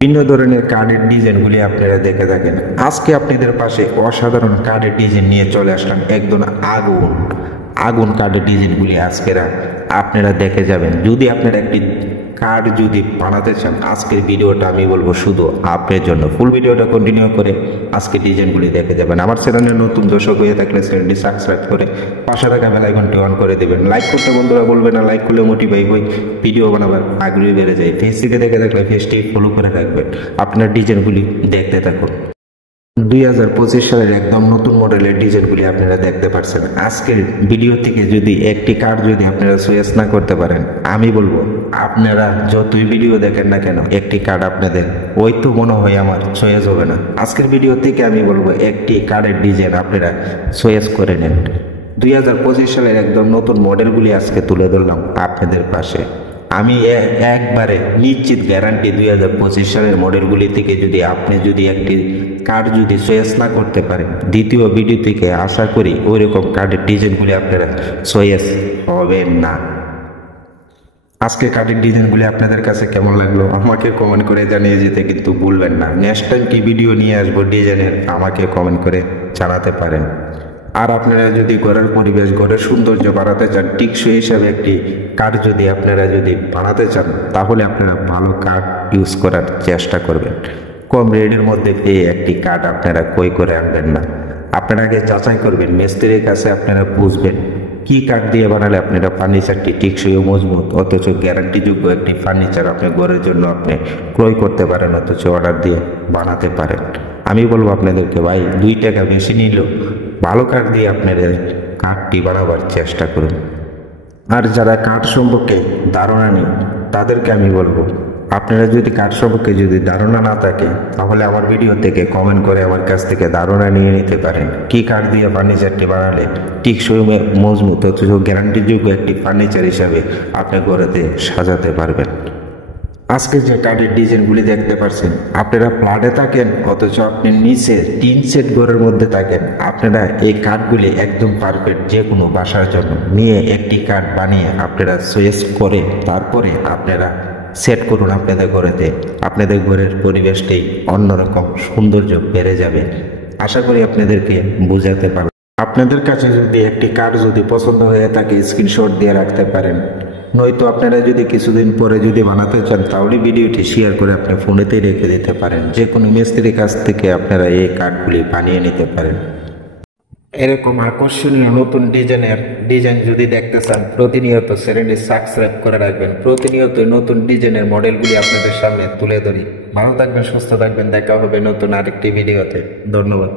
ভিন্ন ধরনের কার্ডের ডিজাইনগুলি আপনারা দেখে থাকেন। আজকে আপনাদের পাশে অসাধারণ কার্ডের ডিজাইন নিয়ে চলে আসলাম। একদম আগুন কার্ডের ডিজাইনগুলি আজকের আপনারা দেখে যাবেন। যদি আপনারা একটি কার্ড যদি বানাতে চান, আজকের ভিডিওটা আমি বলবো শুধু আপনার জন্য। ফুল ভিডিওটা কন্টিনিউ করে আজকে ডিজাইনগুলি দেখে যাবেন। আমার চ্যানেলে নতুন দর্শক হয়ে থাকলে চ্যানেলটি সাবস্ক্রাইব করে পাশে থাকা বেল আইকনটি অন করে দেবেন। লাইক করতে বন্ধুরা বলবেন না, লাইক করলে মোটিভাই হই, ভিডিও বানাবার আগ্রহী বেড়ে যায়। ফেস থেকে দেখে থাকলে পেজটি ফলো করে রাখবেন। আপনার ডিজাইনগুলি দেখতে থাকুন। 2025 সালের একদম নতুন মডেলের ডিজাইনগুলি আপনারা দেখতে পাচ্ছেন। আজকের ভিডিও থেকে যদি একটি কার্ড যদি আপনারা চয়েস না করতে পারেন, আমি বলবো আপনারা যতই ভিডিও দেখেন না কেন, একটি কার্ড আপনাদের ওই তো মনে হয় আমার চয়েস হবে না। আজকের ভিডিও থেকে আমি বলবো একটি কার্ডের ডিজাইন আপনারা চয়েস করে নেন। 2025 সালের একদম নতুন মডেলগুলি আজকে তুলে ধরলাম আপনাদের পাশে। আমি একবারে নিশ্চিত গ্যারান্টি 2025 সালের মডেলগুলি থেকে যদি আপনি যদি একটি কার্ড যদি চয়েস না করতে পারেন, দ্বিতীয় ভিডিও থেকে আশা করি ওই রকম কার্ডের ডিজাইনগুলি আপনারা চয়েস হবেন না। আজকে কার্ডের ডিজাইনগুলি আপনাদের কাছে কেমন লাগলো আমাকে কমেন্ট করে জানিয়ে যেতে কিন্তু ভুলবেন না। নেক্সট টাইম কি ভিডিও নিয়ে আসবো ডিজাইনের, আমাকে কমেন্ট করে জানাতে পারেন। আর আপনারা যদি ঘরের পরিবেশ, ঘরের সৌন্দর্য বাড়াতে চান, টিকসই হিসাবে একটি কার্ড যদি আপনারা যদি বানাতে চান, তাহলে আপনারা ভালো কার্ড ইউজ করার চেষ্টা করবেন। কম রেটের মধ্যে পেয়ে একটি কার্ড আপনারা ক্রয় করে আনবেন না। আপনারা আগে যাচাই করবেন, মিস্ত্রির কাছে আপনারা বুঝবেন কি কাঠ দিয়ে বানালে আপনারা ফার্নিচারটি টিকসই ও মজবুত অথচ গ্যারান্টিযোগ্য একটি ফার্নিচার আপনি ঘরের জন্য আপনি ক্রয় করতে পারেন, অথচ অর্ডার দিয়ে বানাতে পারেন। আমি বলবো আপনাদেরকে, ভাই 2 টাকা বেশি নিলেও ভালো কাঠ দিয়ে আপনারা কাঠটি বানাবার চেষ্টা করুন। আর যারা কাঠ সম্পর্কে ধারণা নেই তাদেরকে আমি বলবো, আপনারা যদি কাঠ সম্পর্কে যদি ধারণা না থাকে, তাহলে আমার ভিডিও থেকে কমেন্ট করে আমার কাছ থেকে ধারণা নিয়ে নিতে পারেন। কি কাঠ দিয়ে ফার্নিচারটি বানালে টিকসই মজবুত অথচ গ্যারান্টিযোগ্য একটি ফার্নিচার হিসাবে আপনি ঘরেতে সাজাতে পারবেন। আজকে যে কাঠের ডিজাইনগুলি দেখতে পাচ্ছেন, আপনারা ফ্ল্যাটে থাকেন অথচ আপনি নিচে 3 সেট ঘরের মধ্যে থাকেন, আপনারা এই কাঠগুলি একদম পারফেক্ট যে কোনো বাসার জন্য নিয়ে একটি কাঠ বানিয়ে আপনারা চয়েস করে তারপরে আপনারা সেট করুন আপনাদের ঘরেতে। আপনাদের ঘরের পরিবেশটাই অন্যরকম সৌন্দর্য বেড়ে যাবে। আশা করি আপনাদেরকে বোঝাতে পারব। আপনাদের কাছে যদি একটি কার্ড যদি পছন্দ হয়ে থাকে, স্ক্রিনশট দিয়ে রাখতে পারেন। নয়তো আপনারা যদি কিছুদিন পরে যদি বানাতে চান, তাহলে ভিডিওটি শেয়ার করে আপনার ফোনেতেই রেখে দিতে পারেন। যে কোনো মিস্ত্রির কাছ থেকে আপনারা এই কার্ডগুলি বানিয়ে নিতে পারেন। এরকম আকর্ষণীয় নতুন ডিজাইন যদি দেখতে চান, প্রতিনিয়ত চ্যানেলটি সাবস্ক্রাইব করে রাখবেন। প্রতিনিয়ত নতুন ডিজাইনের মডেলগুলি আপনাদের সামনে তুলে ধরি। ভালো থাকবেন, সুস্থ থাকবেন। দেখা হবে নতুন আরেকটি ভিডিওতে। ধন্যবাদ।